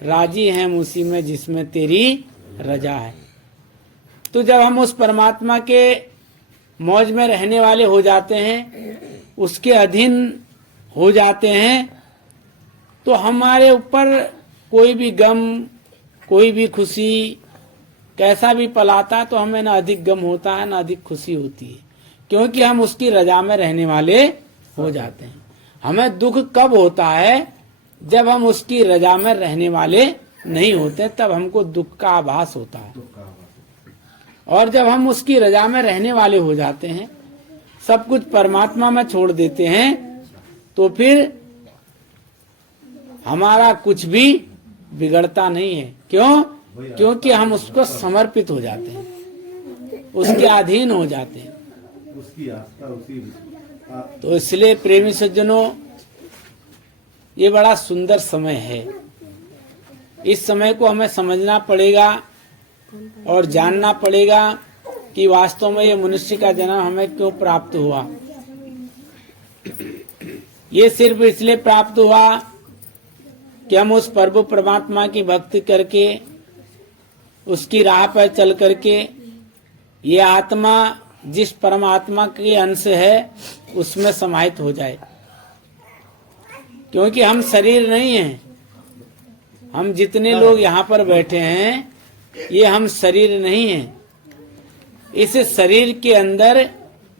राजी हैं उसी में जिसमें तेरी रजा है। तो जब हम उस परमात्मा के मौज में रहने वाले हो जाते हैं, उसके अधीन हो जाते हैं, तो हमारे ऊपर कोई भी गम, कोई भी खुशी, कैसा भी पल आता है तो हमें ना अधिक गम होता है ना अधिक खुशी होती है, क्योंकि हम उसकी रजा में रहने वाले हो जाते हैं। हमें दुख कब होता है? जब हम उसकी रजा में रहने वाले नहीं होते, तब हमको दुख का आभास होता है। और जब हम उसकी रजा में रहने वाले हो जाते हैं, सब कुछ परमात्मा में छोड़ देते हैं, तो फिर हमारा कुछ भी बिगड़ता नहीं है। क्यों? क्योंकि हम उसको समर्पित हो जाते हैं, उसके अधीन हो जाते हैं। तो इसलिए प्रेमी सज्जनों, ये बड़ा सुंदर समय है। इस समय को हमें समझना पड़ेगा और जानना पड़ेगा कि वास्तव में ये मनुष्य का जन्म हमें क्यों प्राप्त हुआ। ये सिर्फ इसलिए प्राप्त हुआ कि हम उस प्रभु परमात्मा की भक्ति करके, उसकी राह पर चल करके, ये आत्मा जिस परमात्मा के अंश है उसमें समाहित हो जाए। क्योंकि हम शरीर नहीं हैं। हम जितने लोग यहाँ पर बैठे हैं, ये हम शरीर नहीं हैं। इस शरीर के अंदर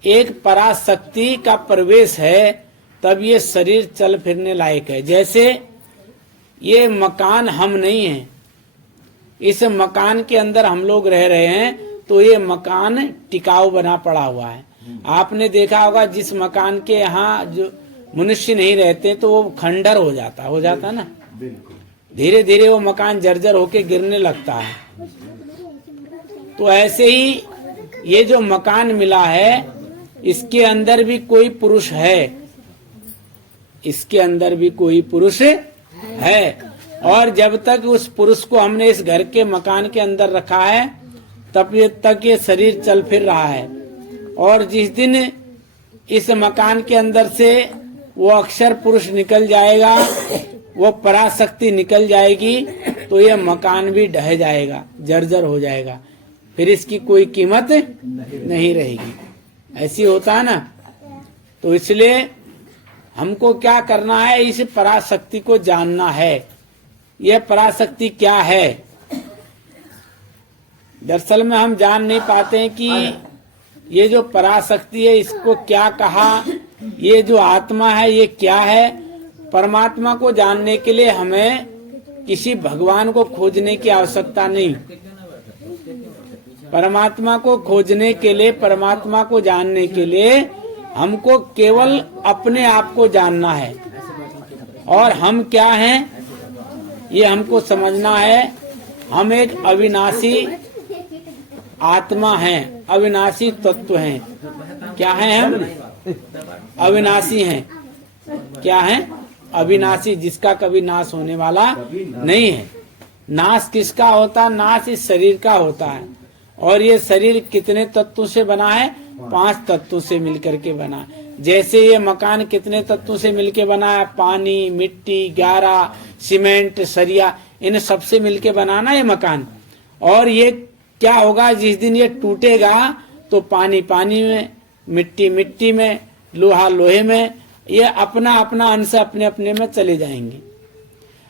एक पराशक्ति का प्रवेश है, तब ये शरीर चल फिरने लायक है। जैसे ये मकान हम नहीं हैं, इस मकान के अंदर हम लोग रह रहे हैं, तो ये मकान टिकाऊ बना पड़ा हुआ है। आपने देखा होगा जिस मकान के यहाँ जो मनुष्य नहीं रहते तो वो खंडर हो जाता ना, धीरे धीरे वो मकान जर्जर होके गिरने लगता है। तो ऐसे ही ये जो मकान मिला है, इसके अंदर भी कोई पुरुष है, इसके अंदर भी कोई पुरुष है। और जब तक उस पुरुष को हमने इस घर के मकान के अंदर रखा है, तब तक ये शरीर चल फिर रहा है। और जिस दिन इस मकान के अंदर से वो अक्षर पुरुष निकल जाएगा, वो पराशक्ति निकल जाएगी, तो ये मकान भी ढह जाएगा, जर्जर हो जाएगा, फिर इसकी कोई कीमत नहीं रहेगी। ऐसी होता है ना। तो इसलिए हमको क्या करना है? इस पराशक्ति को जानना है। यह पराशक्ति क्या है? दरअसल में हम जान नहीं पाते हैं कि ये जो पराशक्ति है इसको क्या कहा, ये जो आत्मा है ये क्या है। परमात्मा को जानने के लिए हमें किसी भगवान को खोजने की आवश्यकता नहीं। परमात्मा को खोजने के लिए, परमात्मा को जानने के लिए हमको केवल अपने आप को जानना है। और हम क्या हैं ये हमको समझना है। हम एक अविनाशी आत्मा हैं, अविनाशी तत्व हैं। क्या हैं हम? अविनाशी हैं। क्या हैं? अविनाशी, जिसका कभी नाश होने वाला नहीं है। नाश किसका होता है? नाश इस शरीर का होता है। और ये शरीर कितने तत्वों से बना है? 5 तत्वों से मिलकर के बना है। जैसे ये मकान कितने तत्वों से मिलकर बना है? पानी, मिट्टी, गारा, सीमेंट, सरिया, इन सबसे मिलके बनाना ये मकान। और ये क्या होगा? जिस दिन ये टूटेगा तो पानी पानी में, मिट्टी मिट्टी में, लोहा लोहे में, ये अपना अपना अंश अपने अपने में चले जाएंगे।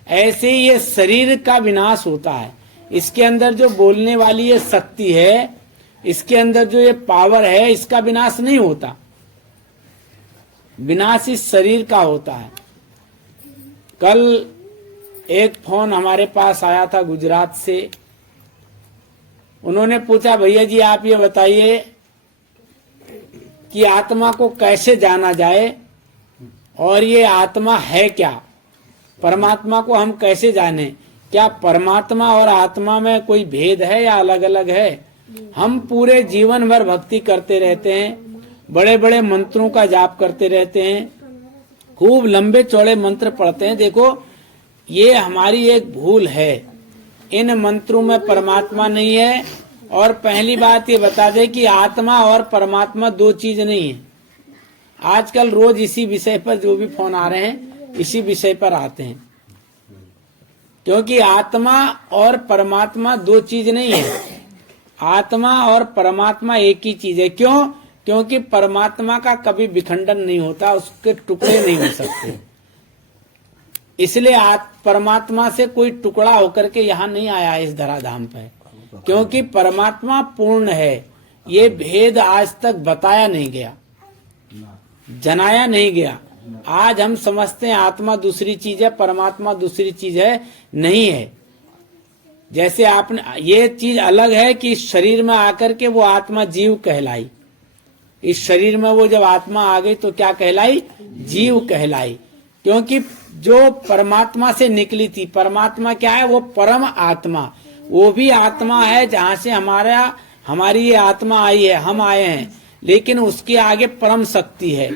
ऐसे ही ये शरीर का विनाश होता है। इसके अंदर जो बोलने वाली ये शक्ति है, इसके अंदर जो ये पावर है, इसका विनाश नहीं होता। विनाश इस शरीर का होता है। कल एक फोन हमारे पास आया था गुजरात से। उन्होंने पूछा, भैया जी आप ये बताइए कि आत्मा को कैसे जाना जाए और ये आत्मा है क्या? परमात्मा को हम कैसे जाने? क्या परमात्मा और आत्मा में कोई भेद है या अलग अलग है? हम पूरे जीवन भर भक्ति करते रहते हैं, बड़े बड़े मंत्रों का जाप करते रहते हैं, खूब लंबे चौड़े मंत्र पढ़ते हैं। देखो ये हमारी एक भूल है। इन मंत्रों में परमात्मा नहीं है। और पहली बात ये बता दे कि आत्मा और परमात्मा 2 चीज नहीं है। आजकल रोज इसी विषय पर जो भी फोन आ रहे हैं, इसी विषय पर आते हैं। क्योंकि आत्मा और परमात्मा दो चीज नहीं है। आत्मा और परमात्मा एक ही चीज है। क्यों? क्योंकि परमात्मा का कभी विखंडन नहीं होता, उसके टुकड़े नहीं हो सकते। इसलिए परमात्मा से कोई टुकड़ा होकर के यहाँ नहीं आया इस धराधाम पे, क्योंकि परमात्मा पूर्ण है। ये भेद आज तक बताया नहीं गया, जनाया नहीं गया। आज हम समझते हैं आत्मा दूसरी चीज है, परमात्मा दूसरी चीज है। नहीं है। जैसे आपने ये चीज अलग है कि इस शरीर में आकर के वो आत्मा जीव कहलाई। इस शरीर में वो जब आत्मा आ गई तो क्या कहलाई? जीव कहलाई। क्योंकि जो परमात्मा से निकली थी, परमात्मा क्या है? वो परम आत्मा, वो भी आत्मा है जहाँ से हमारी ये आत्मा आई है, हम आए हैं। लेकिन उसके आगे परम शक्ति है,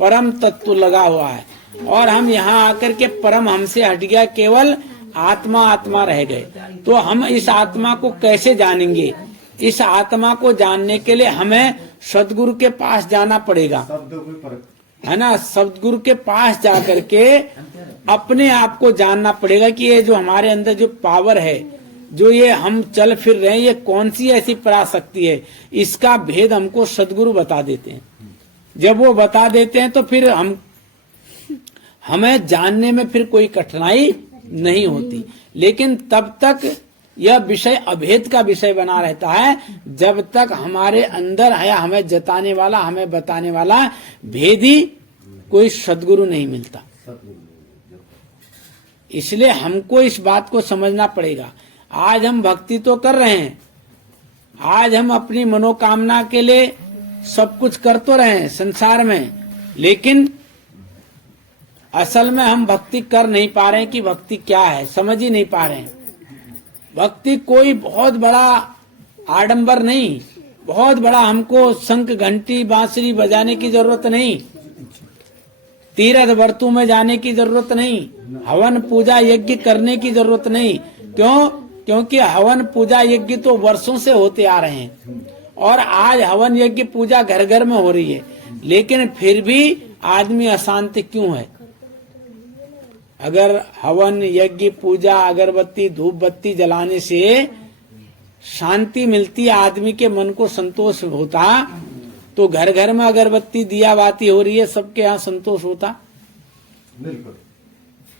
परम तत्व लगा हुआ है। और हम यहाँ आकर के परम हमसे हट गया, केवल आत्मा आत्मा रह गए। तो हम इस आत्मा को कैसे जानेंगे? इस आत्मा को जानने के लिए हमें सदगुरु के पास जाना पड़ेगा, है ना। सदगुरु के पास जाकर के अपने आप को जानना पड़ेगा कि ये जो हमारे अंदर जो पावर है, जो ये हम चल फिर रहे हैं, ये कौन सी ऐसी पराशक्ति है। इसका भेद हमको सदगुरु बता देते हैं। जब वो बता देते हैं तो फिर हमें जानने में फिर कोई कठिनाई नहीं होती। लेकिन तब तक यह विषय अभेद का विषय बना रहता है, जब तक हमारे अंदर है हमें जताने वाला, हमें बताने वाला भेदी कोई सदगुरु नहीं मिलता। इसलिए हमको इस बात को समझना पड़ेगा। आज हम भक्ति तो कर रहे हैं, आज हम अपनी मनोकामना के लिए सब कुछ कर तो रहे हैं संसार में, लेकिन असल में हम भक्ति कर नहीं पा रहे हैं कि भक्ति क्या है, समझ ही नहीं पा रहे हैं। भक्ति कोई बहुत बड़ा आडंबर नहीं, बहुत बड़ा हमको शंख घंटी बांसुरी बजाने की जरूरत नहीं, तीर्थ वर्तु में जाने की जरूरत नहीं, हवन पूजा यज्ञ करने की जरूरत नहीं। क्यों? क्योंकि हवन पूजा यज्ञ तो वर्षों से होते आ रहे हैं और आज हवन यज्ञ पूजा घर घर में हो रही है, लेकिन फिर भी आदमी अशांत क्यों है? अगर हवन यज्ञ पूजा अगरबत्ती धूप बत्ती जलाने से शांति मिलती, आदमी के मन को संतोष होता, तो घर घर में अगरबत्ती दिया बाती हो रही है, सबके यहाँ संतोष होता।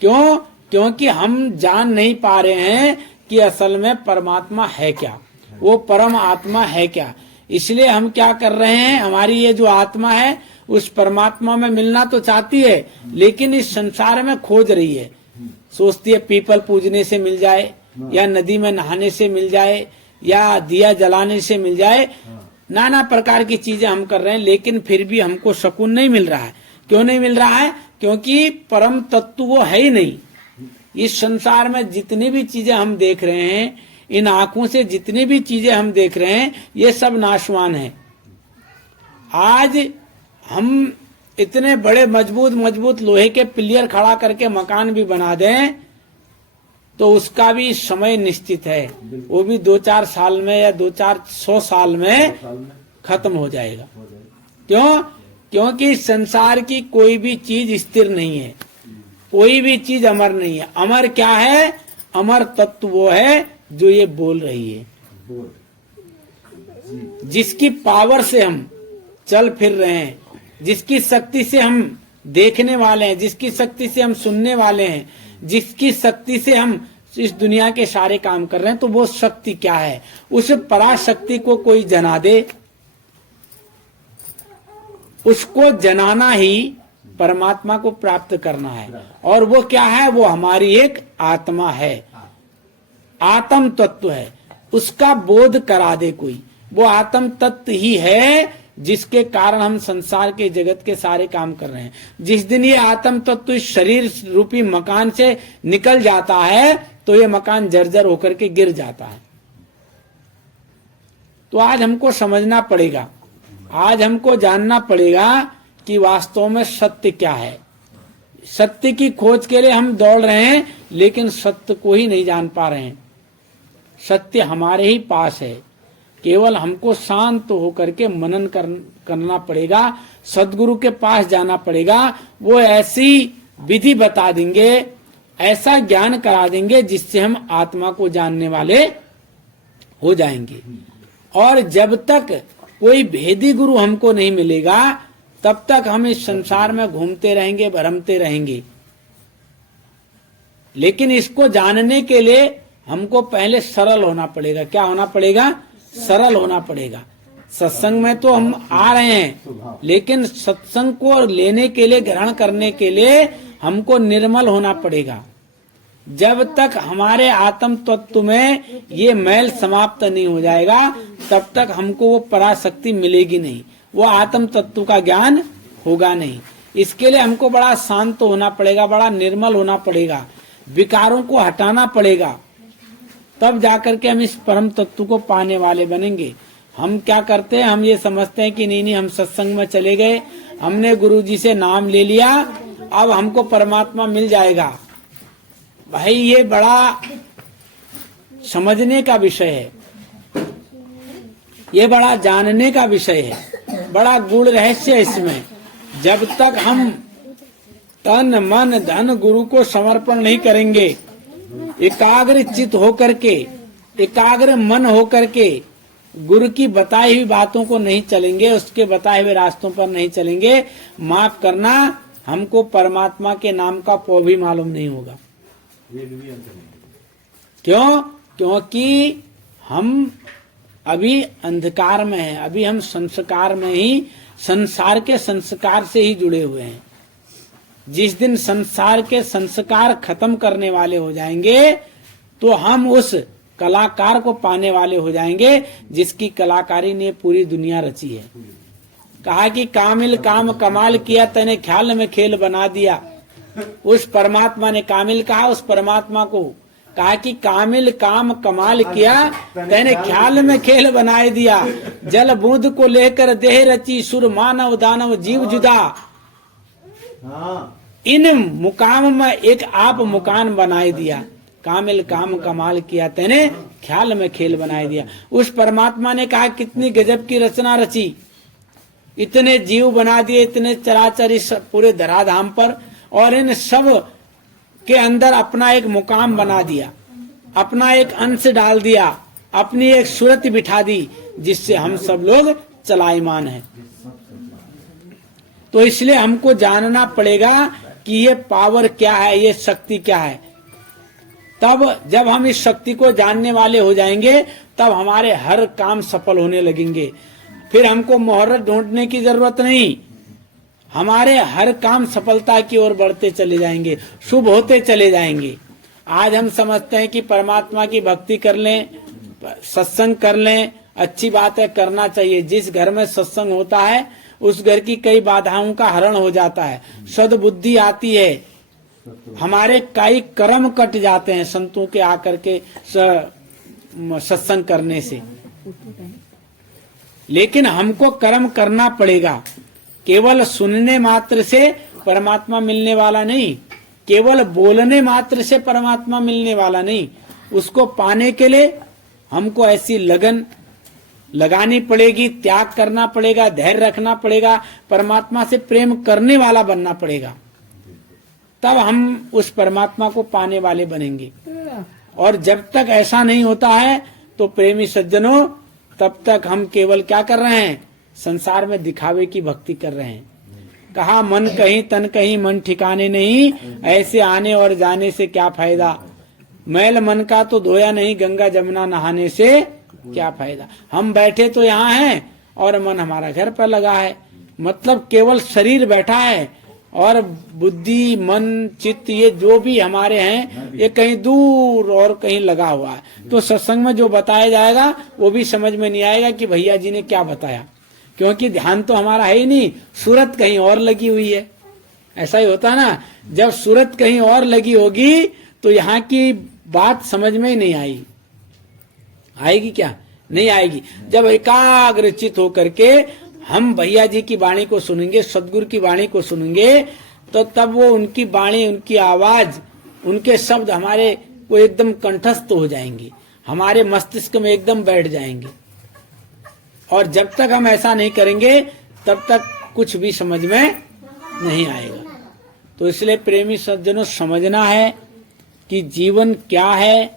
क्यों? क्योंकि हम जान नहीं पा रहे हैं कि असल में परमात्मा है क्या, वो परम आत्मा है क्या। इसलिए हम क्या कर रहे हैं, हमारी ये जो आत्मा है उस परमात्मा में मिलना तो चाहती है, लेकिन इस संसार में खोज रही है। सोचती है पीपल पूजने से मिल जाए, या नदी में नहाने से मिल जाए, या दिया जलाने से मिल जाए। नाना प्रकार की चीजें हम कर रहे हैं, लेकिन फिर भी हमको सुकून नहीं मिल रहा है। क्यों नहीं मिल रहा है? क्योंकि परम तत्व वो है ही नहीं। इस संसार में जितनी भी चीजें हम देख रहे हैं, इन आंखों से जितनी भी चीजें हम देख रहे हैं, ये सब नाशवान है। आज हम इतने बड़े मजबूत लोहे के पिलियर खड़ा करके मकान भी बना दें तो उसका भी समय निश्चित है, वो भी 2-4 साल में या 2-400 साल में खत्म हो जाएगा। क्यों? क्योंकि संसार की कोई भी चीज स्थिर नहीं है, कोई भी चीज अमर नहीं है। अमर क्या है? अमर तत्व वो है जो ये बोल रही है, जिसकी पावर से हम चल फिर रहे हैं, जिसकी शक्ति से हम देखने वाले हैं, जिसकी शक्ति से हम सुनने वाले हैं, जिसकी शक्ति से हम इस दुनिया के सारे काम कर रहे हैं। तो वो शक्ति क्या है? उस पराशक्ति को कोई जना दे, उसको जनाना ही परमात्मा को प्राप्त करना है। और वो क्या है? वो हमारी एक आत्मा है, आत्म तत्व है। उसका बोध करा दे कोई, वो आत्म तत्व ही है जिसके कारण हम संसार के जगत के सारे काम कर रहे हैं। जिस दिन ये आत्म तत्व इस शरीर रूपी मकान से निकल जाता है तो ये मकान जर्जर होकर के गिर जाता है। तो आज हमको समझना पड़ेगा, आज हमको जानना पड़ेगा कि वास्तव में सत्य क्या है। सत्य की खोज के लिए हम दौड़ रहे हैं, लेकिन सत्य को ही नहीं जान पा रहे हैं। सत्य हमारे ही पास है, केवल हमको शांत होकर के मनन करना पड़ेगा, सदगुरु के पास जाना पड़ेगा। वो ऐसी विधि बता देंगे, ऐसा ज्ञान करा देंगे जिससे हम आत्मा को जानने वाले हो जाएंगे। और जब तक कोई भेदी गुरु हमको नहीं मिलेगा तब तक हम इस संसार में घूमते रहेंगे, भ्रमते रहेंगे। लेकिन इसको जानने के लिए हमको पहले सरल होना पड़ेगा। क्या होना पड़ेगा? सरल होना पड़ेगा। सत्संग में तो हम आ रहे हैं, लेकिन सत्संग को लेने के लिए, ग्रहण करने के लिए हमको निर्मल होना पड़ेगा। जब तक हमारे आत्म तत्व में ये मैल समाप्त नहीं हो जाएगा तब तक हमको वो पराशक्ति मिलेगी नहीं, वो आत्म तत्व का ज्ञान होगा नहीं। इसके लिए हमको बड़ा शांत होना पड़ेगा, बड़ा निर्मल होना पड़ेगा, विकारों को हटाना पड़ेगा, तब जाकर के हम इस परम तत्व को पाने वाले बनेंगे। हम क्या करते हैं, हम ये समझते हैं कि नहीं हम सत्संग में चले गए, हमने गुरुजी से नाम ले लिया, अब हमको परमात्मा मिल जाएगा। भाई ये बड़ा समझने का विषय है, ये बड़ा जानने का विषय है, बड़ा गूढ़ रहस्य है इसमें। जब तक हम तन मन धन गुरु को समर्पण नहीं करेंगे, एकाग्र चित्त होकर के, एकाग्र मन होकर के गुरु की बताई हुई बातों को नहीं चलेंगे, उसके बताए हुए रास्तों पर नहीं चलेंगे, माफ करना हमको परमात्मा के नाम का पौ भी मालूम नहीं होगा। क्यों? क्योंकि हम अभी अंधकार में हैं, अभी हम संस्कार में ही, संसार के संस्कार से ही जुड़े हुए हैं। जिस दिन संसार के संस्कार खत्म करने वाले हो जाएंगे तो हम उस कलाकार को पाने वाले हो जाएंगे जिसकी कलाकारी ने पूरी दुनिया रची है। कहा कि कामिल काम कमाल किया, तने ख्याल में खेल बना दिया। उस परमात्मा ने, कामिल कहा उस परमात्मा को, कहा कि कामिल काम कमाल किया, तने ख्याल में खेल बनाए दिया। जल बूंद को लेकर देह रची, सुर मानव दानव जीव जुदा। इन मुकाम में एक आप मुकान बनाए दिया। कामिल काम कमाल किया, तने ख्याल में खेल बनाए दिया। उस परमात्मा ने कहा कितनी गजब की रचना रची, इतने जीव बना दिए, इतने चराचर इस पूरे धराधाम पर, और इन सब के अंदर अपना एक मुकाम बना दिया, अपना एक अंश डाल दिया, अपनी एक सूरत बिठा दी, जिससे हम सब लोग चलायमान हैं। तो इसलिए हमको जानना पड़ेगा कि ये पावर क्या है, ये शक्ति क्या है। तब जब हम इस शक्ति को जानने वाले हो जाएंगे तब हमारे हर काम सफल होने लगेंगे। फिर हमको मुहूर्त ढूंढने की जरूरत नहीं, हमारे हर काम सफलता की ओर बढ़ते चले जाएंगे, शुभ होते चले जाएंगे। आज हम समझते हैं कि परमात्मा की भक्ति कर लें, सत्संग कर लें, अच्छी बात है, करना चाहिए। जिस घर में सत्संग होता है उस घर की कई बाधाओं का हरण हो जाता है, सद्बुद्धि आती है, हमारे कई कर्म कट जाते हैं संतों के आकर के सत्संग करने से। लेकिन हमको कर्म करना पड़ेगा। केवल सुनने मात्र से परमात्मा मिलने वाला नहीं, केवल बोलने मात्र से परमात्मा मिलने वाला नहीं। उसको पाने के लिए हमको ऐसी लगन लगानी पड़ेगी, त्याग करना पड़ेगा, धैर्य रखना पड़ेगा, परमात्मा से प्रेम करने वाला बनना पड़ेगा, तब हम उस परमात्मा को पाने वाले बनेंगे। और जब तक ऐसा नहीं होता है तो प्रेमी सज्जनों, तब तक हम केवल क्या कर रहे हैं, संसार में दिखावे की भक्ति कर रहे हैं। कहा मन कहीं तन कहीं, मन ठिकाने नहीं, ऐसे आने और जाने से क्या फायदा। मैल मन का तो धोया नहीं, गंगा जमुना नहाने से क्या फायदा। हम बैठे तो यहाँ हैं और मन हमारा घर पर लगा है, मतलब केवल शरीर बैठा है और बुद्धि मन चित्त ये जो भी हमारे हैं ये कहीं दूर और कहीं लगा हुआ है। तो सत्संग में जो बताया जाएगा वो भी समझ में नहीं आएगा कि भैया जी ने क्या बताया, क्योंकि ध्यान तो हमारा है ही नहीं, सूरत कहीं और लगी हुई है। ऐसा ही होता ना, जब सूरत कहीं और लगी होगी तो यहाँ की बात समझ में ही नहीं आएगी क्या? नहीं आएगी। जब एकाग्र चित्त होकर के हम भैया जी की वाणी को सुनेंगे, सदगुरु की वाणी को सुनेंगे, तो तब वो उनकी वाणी, उनकी आवाज, उनके शब्द हमारे वो एकदम कंठस्थ हो जाएंगे, हमारे मस्तिष्क में एकदम बैठ जाएंगे। और जब तक हम ऐसा नहीं करेंगे तब तक कुछ भी समझ में नहीं आएगा। तो इसलिए प्रेमी सज्जनों, समझना है, कि जीवन क्या है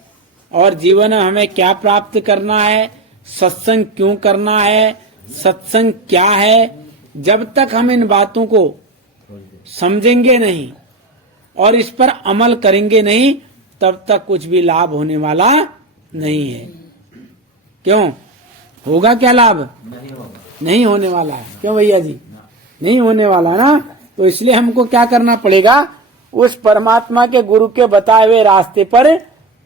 और जीवन में हमें क्या प्राप्त करना है, सत्संग क्यों करना है, सत्संग क्या है, जब तक हम इन बातों को समझेंगे नहीं और इस पर अमल करेंगे नहीं, तब तक कुछ भी लाभ होने वाला नहीं है। क्यों? होगा क्या लाभ? नहीं होने वाला है। क्यों भैया जी? नहीं होने वाला ना। तो इसलिए हमको क्या करना पड़ेगा? उस परमात्मा के गुरु के बताए हुए रास्ते पर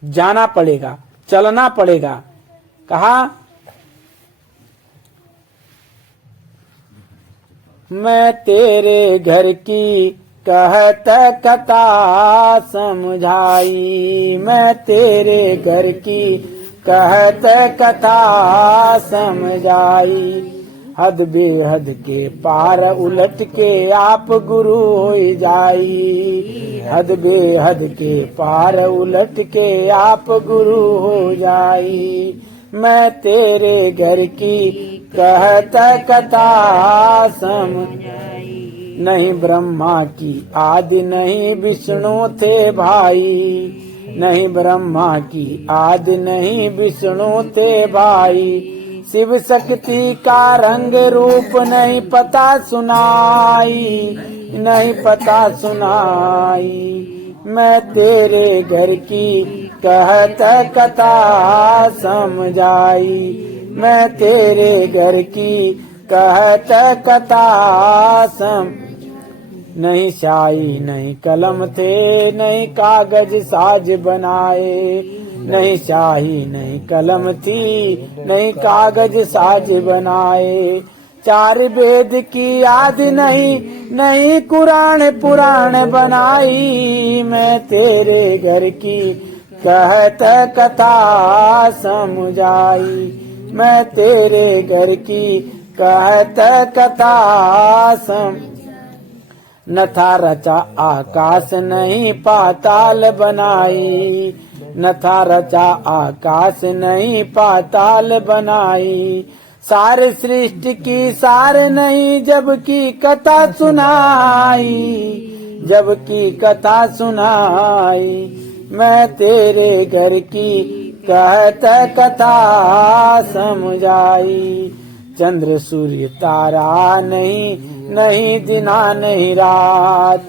जाना पड़ेगा, चलना पड़ेगा। कहा, मैं तेरे घर की कहत कथा समझाई, मैं तेरे घर की कहत कथा समझाई, हद बेहद के पार उलट के आप गुरु हो जाई, हद बेहद के पार उलट के आप गुरु हो जाई, मैं तेरे घर की कहत कथा समझाई। नहीं ब्रह्मा की आदि नहीं विष्णु थे भाई, नहीं ब्रह्मा की आदि नहीं विष्णु थे भाई, शिव शक्ति का रंग रूप नहीं पता सुनाई, नहीं पता सुनाई, मैं तेरे घर की कहत कथा समझाई, मैं तेरे घर की कहत कथा सम। नहीं शाही नहीं कलम थे, नहीं कागज साज बनाए, नहीं शाही नहीं कलम थी, नहीं कागज साज बनाए, चार वेद की याद नहीं, नहीं कुरान पुराण बनाई, मैं तेरे घर की कहत कथा समझाई, मैं तेरे घर की कहत कथा सम। न था रचा आकाश नहीं पाताल बनाई, न था रचा आकाश नहीं पाताल बनाई, सारे सृष्टि की सार नहीं जबकि कथा सुनाई, जबकि कथा सुनाई, मैं तेरे घर की कहत कथा समझाई, चंद्र सूर्य तारा नहीं, नहीं दिना नहीं रात,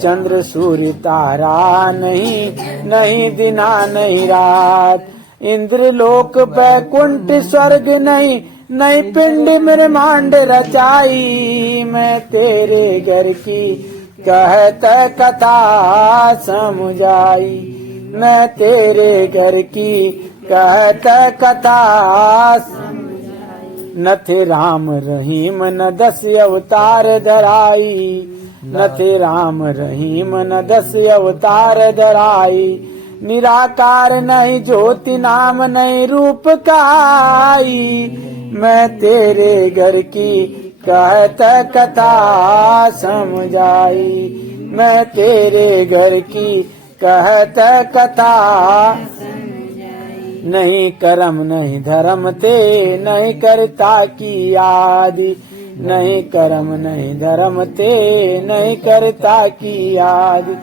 चंद्र सूर्य तारा नहीं, नहीं दिना नहीं रात, इंद्र लोक बैकुंठ स्वर्ग नहीं, नहीं पिंड ब्रह्मांड रचाई, मैं तेरे घर की कहत कथा समझाई, मैं तेरे घर की कहत कथा। न थे राम रहीम न 10 अवतार धराई, न थे राम रहीम न 10 अवतार धराई, निराकार नहीं ज्योति नाम नहीं रूप काई, मैं तेरे घर की कहत कथा समझाई, मैं तेरे घर की कहत कथा। नहीं कर्म नहीं धर्म थे, नहीं करता की आदि, नहीं कर्म नहीं धर्म थे, नहीं करता की आदि,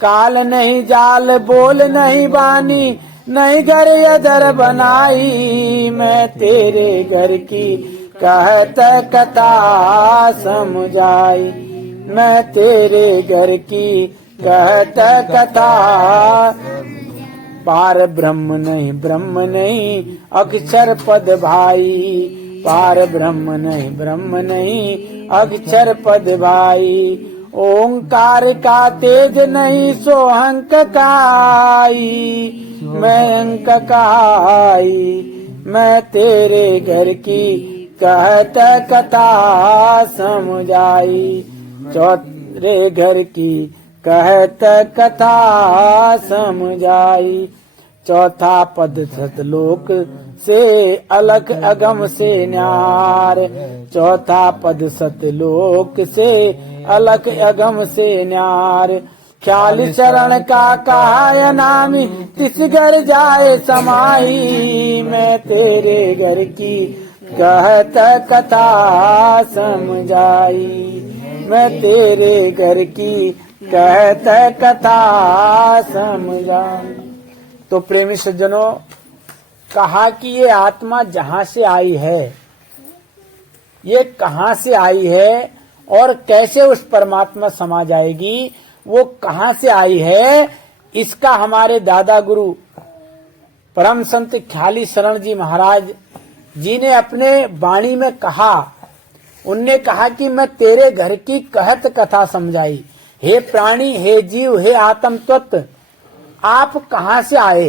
काल नहीं जाल बोल नहीं बानी, नहीं घर अदर बनाई, मैं तेरे घर की कहत कथा समझाई, मैं तेरे घर की कहत कथा। पार ब्रह्म नहीं अक्षर पद भाई, पार ब्रह्म नहीं अक्षर पद भाई, ओंकार का तेज नहीं सोहंक काई, मैं अंक काई, मैं तेरे घर की कहत कथा समझाई, चौथे घर की कहत कथा समझाई, चौथा पद सतलोक से अलग अगम से न्यार, चौथा पद सतलोक से अलग अगम से न्यार, ख्याल शरण का कहा नामी तिस घर जाए समाई, मैं तेरे घर की कहत कथा समझाई, मैं तेरे घर की कहते कथा समझाई। तो प्रेमी सज्जनों, कहा कि ये आत्मा जहां से आई है, ये कहां से आई है और कैसे उस परमात्मा समा जाएगी, वो कहां से आई है, इसका हमारे दादा गुरु परम संत ख्याली शरण जी महाराज जी ने अपने वाणी में कहा। उनने कहा कि मैं तेरे घर की कहत कथा समझाई। हे प्राणी, हे जीव, हे आत्म तत्व, आप कहां से आए,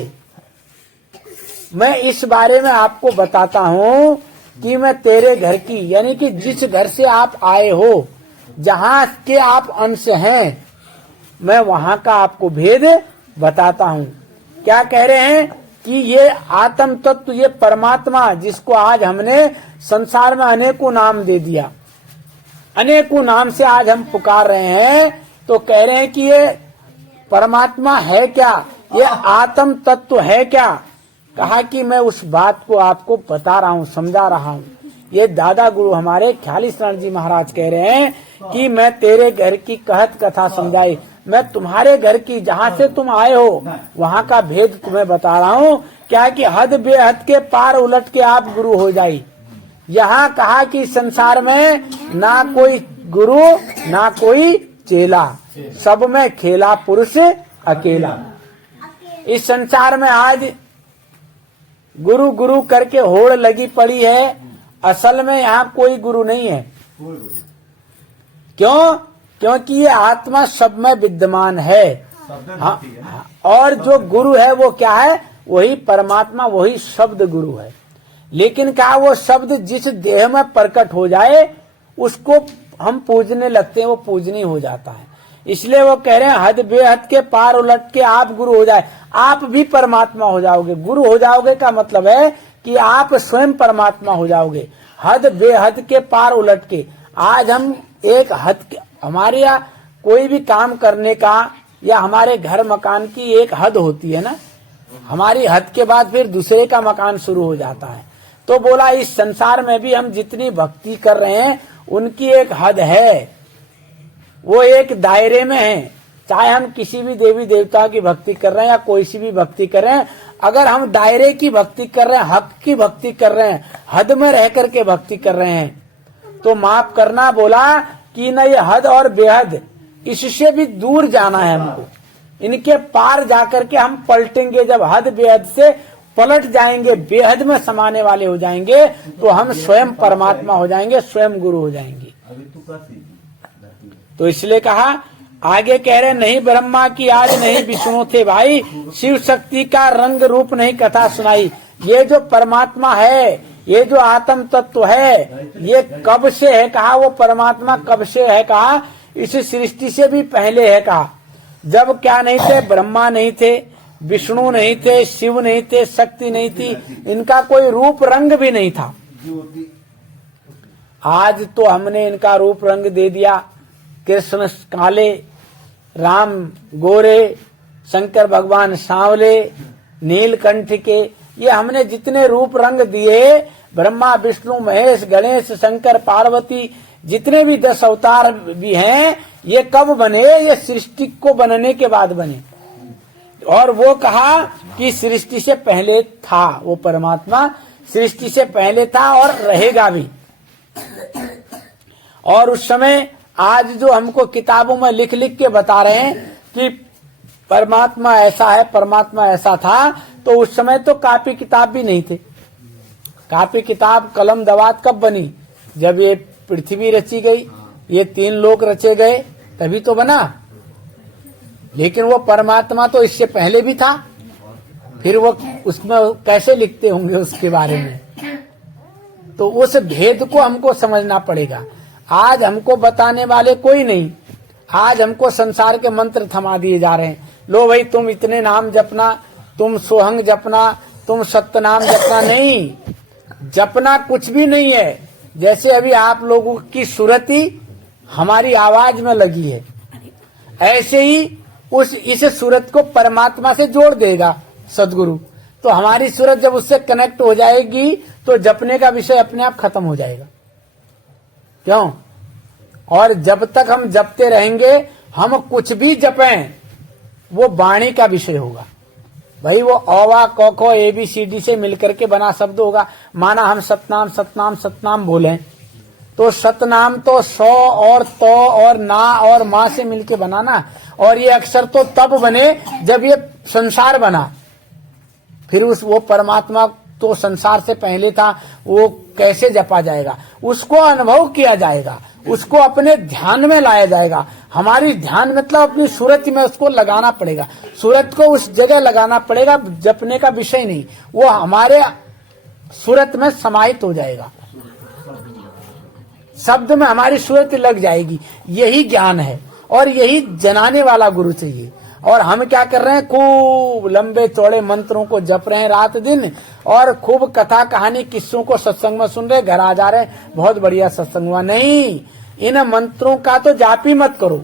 मैं इस बारे में आपको बताता हूं कि मैं तेरे घर की, यानी कि जिस घर से आप आए हो, जहां के आप अंश हैं, मैं वहां का आपको भेद बताता हूं। क्या कह रहे हैं कि ये आत्म तत्व, ये परमात्मा, जिसको आज हमने संसार में अनेकों नाम दे दिया, अनेकों नाम से आज हम पुकार रहे हैं, तो कह रहे हैं कि ये परमात्मा है क्या, ये आत्म तत्व है क्या। कहा कि मैं उस बात को आपको बता रहा हूँ, समझा रहा हूँ। ये दादा गुरु हमारे ख्याली शरण जी महाराज कह रहे हैं कि मैं तेरे घर की कहत कथा समझाई, मैं तुम्हारे घर की, जहाँ से तुम आए हो वहाँ का भेद तुम्हें बता रहा हूँ। क्या कि हद बेहद के पार उलट के आप गुरु हो जाई। यहाँ कहा कि संसार में ना कोई गुरु ना कोई चेला, सब में खेला पुरुष अकेला। इस संसार में आज गुरु गुरु करके होड़ लगी पड़ी है, असल में यहाँ कोई गुरु नहीं है। क्यों? क्योंकि ये आत्मा सब में विद्यमान है। हाँ, और जो गुरु है वो क्या है, वही परमात्मा, वही शब्द गुरु है। लेकिन क्या वो शब्द जिस देह में प्रकट हो जाए उसको हम पूजने लगते हैं, वो पूजनीय हो जाता है। इसलिए वो कह रहे हैं हद बेहद के पार उलट के आप गुरु हो जाए, आप भी परमात्मा हो जाओगे। गुरु हो जाओगे का मतलब है कि आप स्वयं परमात्मा हो जाओगे। हद बेहद के पार उलट के, आज हम एक हद, हमारे यहाँ कोई भी काम करने का या हमारे घर मकान की एक हद होती है ना, हमारी हद के बाद फिर दूसरे का मकान शुरू हो जाता है। तो बोला इस संसार में भी हम जितनी भक्ति कर रहे हैं उनकी एक हद है, वो एक दायरे में है। चाहे हम किसी भी देवी देवता की भक्ति कर रहे हैं या कोई सी भी भक्ति कर रहे हैं, अगर हम दायरे की भक्ति कर रहे हैं, हक की भक्ति कर रहे हैं, हद में रह करके भक्ति कर रहे हैं, तो माफ करना बोला कि न ये हद और बेहद, इससे भी दूर जाना है हमको। इनके पार जाकर के हम पलटेंगे, जब हद बेहद से पलट जाएंगे, बेहद में समाने वाले हो जाएंगे, तो हम स्वयं परमात्मा हो जाएंगे, स्वयं गुरु हो जाएंगे। तो इसलिए कहा, आगे कह रहे नहीं ब्रह्मा की आज नहीं विष्णु थे भाई, शिव शक्ति का रंग रूप नहीं कथा सुनाई। ये जो परमात्मा है, ये जो आत्म तत्व है, ये कब से है कहा, वो परमात्मा कब से है कहा, इस सृष्टि से भी पहले है कहा। जब क्या नहीं थे, ब्रह्मा नहीं थे, विष्णु नहीं थे, शिव नहीं थे, शक्ति नहीं थी, इनका कोई रूप रंग भी नहीं था। आज तो हमने इनका रूप रंग दे दिया, कृष्ण काले, राम गोरे, शंकर भगवान सांवले, नीलकंठ के, ये हमने जितने रूप रंग दिए, ब्रह्मा विष्णु महेश गणेश शंकर पार्वती, जितने भी 10 अवतार भी हैं, ये कब बने, ये सृष्टि को बनने के बाद बने। और वो कहा कि सृष्टि से पहले था, वो परमात्मा सृष्टि से पहले था और रहेगा भी। और उस समय आज जो हमको किताबों में लिख लिख के बता रहे हैं कि परमात्मा ऐसा है, परमात्मा ऐसा था, तो उस समय तो कापी किताब भी नहीं थे। कापी किताब कलम दवात कब बनी, जब ये पृथ्वी रची गई, ये 3 लोक रचे गए, तभी तो बना। लेकिन वो परमात्मा तो इससे पहले भी था, फिर वो उसमें कैसे लिखते होंगे उसके बारे में। तो उस भेद को हमको समझना पड़ेगा। आज हमको बताने वाले कोई नहीं, आज हमको संसार के मंत्र थमा दिए जा रहे हैं। लो भाई तुम इतने नाम जपना, तुम सोहंग जपना, तुम सत्य नाम जपना। नहीं, जपना कुछ भी नहीं है। जैसे अभी आप लोगों की सुरती हमारी आवाज में लगी है, ऐसे ही इस सूरत को परमात्मा से जोड़ देगा सदगुरु। तो हमारी सूरत जब उससे कनेक्ट हो जाएगी तो जपने का विषय अपने आप खत्म हो जाएगा। क्यों? और जब तक हम जपते रहेंगे, हम कुछ भी जपें वो वाणी का विषय होगा। भाई वो औवा कौखो ABCD से मिलकर के बना शब्द होगा। माना हम सतनाम सतनाम सतनाम बोले तो सतनाम तो 100 और तो और ना और माँ से मिलके बना ना, और ये अक्षर तो तब बने जब ये संसार बना। फिर वो परमात्मा तो संसार से पहले था, वो कैसे जपा जाएगा? उसको अनुभव किया जाएगा, उसको अपने ध्यान में लाया जाएगा। हमारी ध्यान मतलब अपनी सूरत में उसको लगाना पड़ेगा, सूरत को उस जगह लगाना पड़ेगा, जपने का विषय नहीं, वो हमारे सूरत में समाहित हो जाएगा, शब्द में हमारी सूरत लग जाएगी। यही ज्ञान है और यही जनाने वाला गुरु चाहिए। और हम क्या कर रहे हैं? खूब लंबे चौड़े मंत्रों को जप रहे हैं रात दिन, और खूब कथा कहानी किस्सों को सत्संग में सुन रहे, घर आ जा रहे, बहुत बढ़िया सत्संग हुआ। नहीं, इन मंत्रों का तो जाप ही मत करो।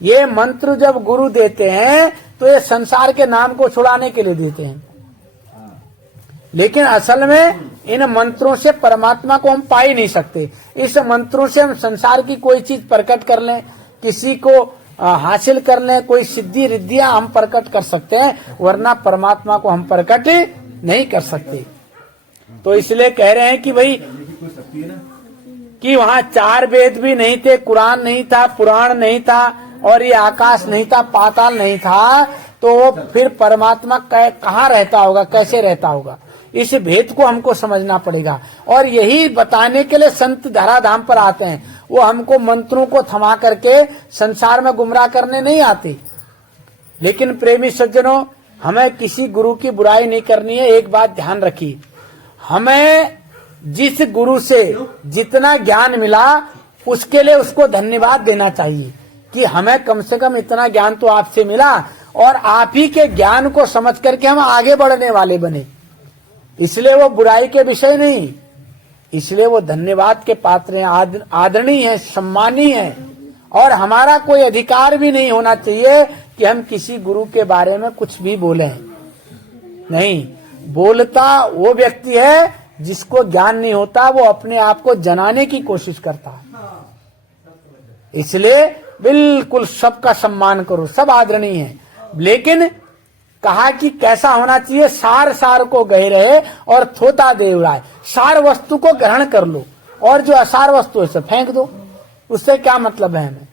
ये मंत्र जब गुरु देते हैं तो ये संसार के नाम को छुड़ाने के लिए देते हैं, लेकिन असल में इन मंत्रों से परमात्मा को हम पा ही नहीं सकते। इस मंत्रों से हम संसार की कोई चीज प्रकट कर लें, किसी को हासिल कर लें, कोई सिद्धि रिद्धियां हम प्रकट कर सकते हैं, वरना परमात्मा को हम प्रकट नहीं कर सकते। तो इसलिए कह रहे हैं कि भाई कि वहाँ 4 वेद भी नहीं थे, कुरान नहीं था, पुराण नहीं था, और ये आकाश नहीं था, पाताल नहीं था, तो वो फिर परमात्मा कहाँ रहता होगा, कैसे रहता होगा? इस भेद को हमको समझना पड़ेगा। और यही बताने के लिए संत धराधाम पर आते हैं। वो हमको मंत्रों को थमा करके संसार में गुमराह करने नहीं आते। लेकिन प्रेमी सज्जनों, हमें किसी गुरु की बुराई नहीं करनी है। एक बात ध्यान रखिए, हमें जिस गुरु से जितना ज्ञान मिला उसके लिए उसको धन्यवाद देना चाहिए कि हमें कम से कम इतना ज्ञान तो आपसे मिला, और आप ही के ज्ञान को समझ करके हम आगे बढ़ने वाले बने। इसलिए वो बुराई के विषय नहीं, इसलिए वो धन्यवाद के पात्र हैं, आदरणीय है, सम्मानीय है। और हमारा कोई अधिकार भी नहीं होना चाहिए कि हम किसी गुरु के बारे में कुछ भी बोले। नहीं, बोलता वो व्यक्ति है जिसको ज्ञान नहीं होता, वो अपने आप को जनाने की कोशिश करता है। इसलिए बिल्कुल सबका सम्मान करो, सब आदरणीय है, लेकिन कहा कि कैसा होना चाहिए? सार सार को गहे रहे और थोता दे उड़ाए। सार वस्तु को ग्रहण कर लो और जो असार वस्तु है उसे फेंक दो, उससे क्या मतलब है हमें?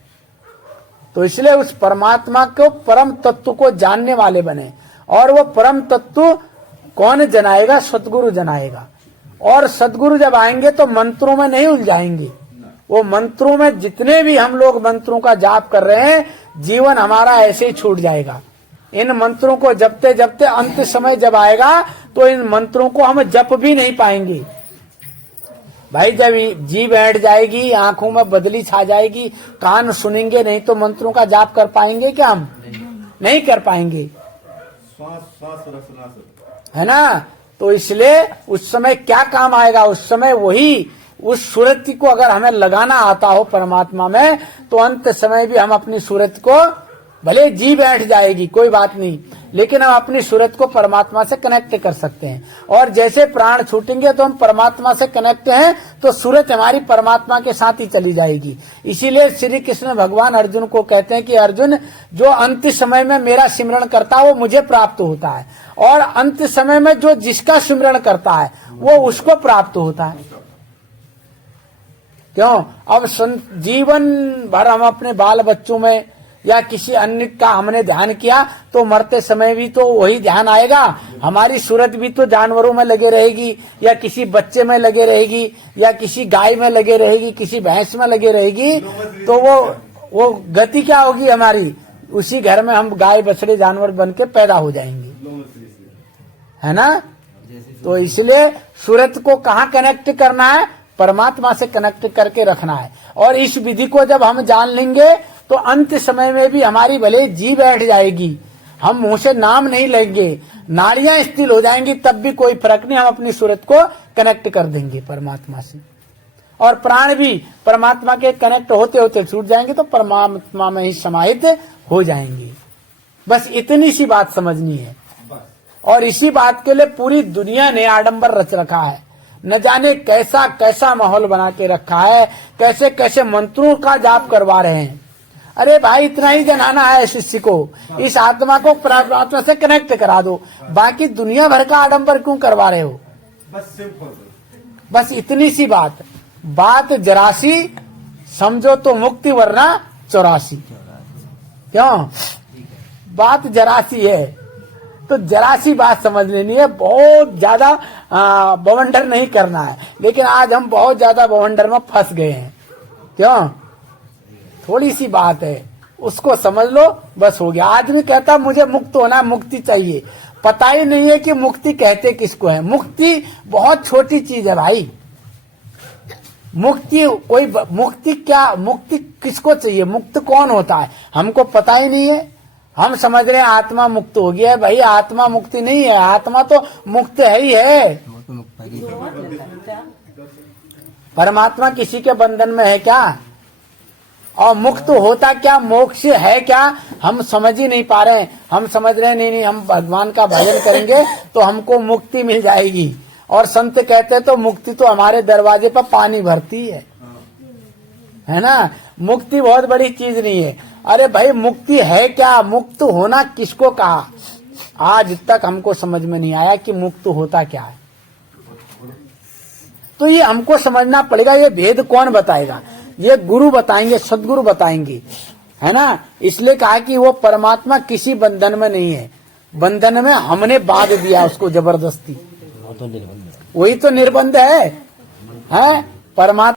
तो इसलिए उस परमात्मा को, परम तत्व को जानने वाले बने। और वो परम तत्व कौन जनाएगा? सतगुरु जनाएगा। और सतगुरु जब आएंगे तो मंत्रों में नहीं उलझाएंगे। वो मंत्रों में जितने भी हम लोग मंत्रों का जाप कर रहे हैं, जीवन हमारा ऐसे ही छूट जाएगा। इन मंत्रों को जपते जपते अंत समय जब आएगा तो इन मंत्रों को हम जप भी नहीं पाएंगे। भाई जब जी बैठ जाएगी, आंखों में बदली छा जाएगी, कान सुनेंगे नहीं, तो मंत्रों का जाप कर पाएंगे क्या? हम नहीं कर पाएंगे, है ना? तो इसलिए उस समय क्या काम आएगा? उस समय वही उस सूरत को अगर हमें लगाना आता हो परमात्मा में, तो अंत समय भी हम अपनी सूरत को, भले जी बैठ जाएगी कोई बात नहीं, लेकिन हम अपनी सूरत को परमात्मा से कनेक्ट कर सकते हैं। और जैसे प्राण छूटेंगे तो हम परमात्मा से कनेक्ट हैं, तो सूरत हमारी परमात्मा के साथ ही चली जाएगी। इसीलिए श्री कृष्ण भगवान अर्जुन को कहते हैं कि अर्जुन, जो अंत समय में मेरा सिमरण करता है वो मुझे प्राप्त होता है, और अंत समय में जो जिसका सिमरण करता है वो उसको प्राप्त होता है। क्यों? अब जीवन भर हम अपने बाल बच्चों में या किसी अन्य का हमने ध्यान किया, तो मरते समय भी तो वही ध्यान आएगा। हमारी सूरत भी तो जानवरों में लगे रहेगी, या किसी बच्चे में लगे रहेगी, या किसी गाय में लगे रहेगी, किसी भैंस में लगे रहेगी, तो वो गति क्या होगी हमारी? उसी घर में हम गाय बछड़े जानवर बन के पैदा हो जाएंगे, है ना? तो इसलिए सूरत को कहाँ कनेक्ट करना है? परमात्मा से कनेक्ट करके रखना है। और इस विधि को जब हम जान लेंगे तो अंत समय में भी हमारी भले जी बैठ जाएगी, हम मुंह से नाम नहीं लेंगे, नाड़ियां स्थिर हो जाएंगी, तब भी कोई फर्क नहीं, हम अपनी सूरत को कनेक्ट कर देंगे परमात्मा से। और प्राण भी परमात्मा के कनेक्ट होते होते छूट जाएंगे तो परमात्मा में ही समाहित हो जाएंगे। बस इतनी सी बात समझनी है। और इसी बात के लिए पूरी दुनिया ने आडंबर रच रखा है, न जाने कैसा कैसा माहौल बना के रखा है, कैसे कैसे मंत्रों का जाप करवा रहे हैं। अरे भाई इतना ही जनाना है शिष्य को, इस आत्मा को परमात्मा से कनेक्ट करा दो, बाकी दुनिया भर का आडंबर क्यों करवा रहे हो। बस इतनी सी बात जरा सी समझो तो मुक्ति, वरना 84। क्यों, बात जरा सी है तो जरा सी बात समझ लेनी है, बहुत ज्यादा बवंडर नहीं करना है। लेकिन आज हम बहुत ज्यादा बवंडर में फंस गए हैं। क्यों, थोड़ी सी बात है उसको समझ लो, बस हो गया। आदमी कहता मुझे मुक्त होना, मुक्ति चाहिए, पता ही नहीं है कि मुक्ति कहते किसको है। मुक्ति बहुत छोटी चीज है भाई। मुक्ति किसको चाहिए, मुक्त कौन होता है हमको पता ही नहीं है। हम समझ रहे हैं आत्मा मुक्त हो गया है, भाई आत्मा मुक्ति नहीं है, आत्मा तो मुक्त है ही है। परमात्मा किसी के बंधन में है क्या, और मुक्त होता क्या, मोक्ष है क्या, हम समझ ही नहीं पा रहे हैं। हम समझ रहे हैं नहीं हम भगवान का भजन करेंगे तो हमको मुक्ति मिल जाएगी, और संत कहते हैं तो मुक्ति तो हमारे दरवाजे पर पानी भरती है ना। मुक्ति बहुत बड़ी चीज नहीं है। अरे भाई मुक्ति है क्या, मुक्त होना किसको कहा, आज तक हमको समझ में नहीं आया कि मुक्त होता क्या है। तो ये हमको समझना पड़ेगा। ये भेद कौन बताएगा, ये गुरु बताएंगे, सदगुरु बताएंगे, है ना। इसलिए कहा कि वो परमात्मा किसी बंधन में नहीं है, बंधन में हमने बांध दिया उसको जबरदस्ती, वही तो निर्बंध है परमात्मा।